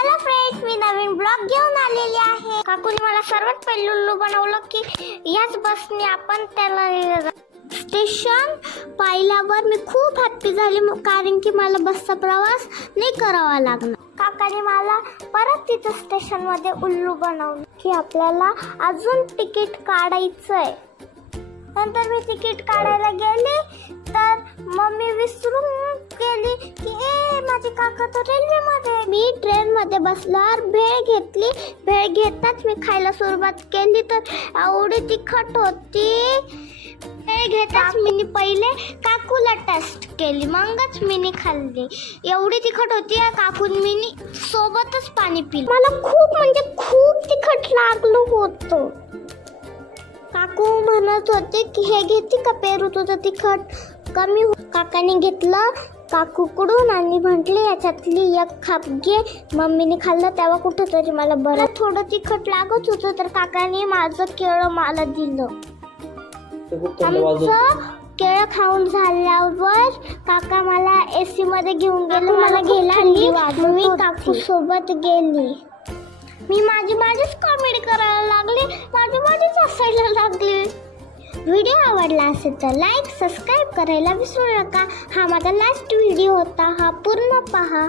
Hello friends, मी नवीन blog घेऊन आलेली आहे. काकूने मला सर्वात पहिले उल्लू बनवलं की याच बसने आपण त्याला स्टेशन पाहिल्यावर मी खूप हॅप्पी झाली, कारण की मला बसचा प्रवास नाही करावा लागणार. काकाने मला परत तिथं स्टेशनमध्ये उल्लू बनवलं की आपल्याला अजून तिकीट काढायचंय. नंतर मी तिकीट काढायला गेले तर मम्मी विसरून गेली की माझे काका तर रेल्वेमध्ये. मी ट्रेनमध्ये बसल्यावर भेळ घेतली. भेळ घेताच मी खायला सुरुवात केली तर एवढी तिखट होती. भेळ घेताच मी पहिले काकूला टेस्ट केली, मगच मी खाल्ली. एवढी तिखट होती काकून मी सोबतच पाणी पिलं. मला खूप म्हणजे खूप तिखट लागलं होतं. काकू म्हणत होते की हे घेते का पेरू, तुझं तिखट कमी हो. काकाने घेतलं काकूकडून आणि म्हटले याच्यातली एक खाप घे. मम्मीने खाल्लं तेव्हा कुठेतरी मला बरं थोडं तिखट लागत होतं, तर काकाने माझं केळं मला दिलं. आमचं केळं खाऊन झाल्यावर काका मला AC मध्ये घेऊन गेले. मला घ्यायला मी काकू सोबत गेली. मी माझीच कॉमेडी करायला लागली, माझीच हसायला लागली. व्हिडिओ आवडला असेल तर लाईक सबस्क्राईब करायला विसरू नका. हा माझा लास्ट व्हिडिओ होता, हा पूर्ण पहा.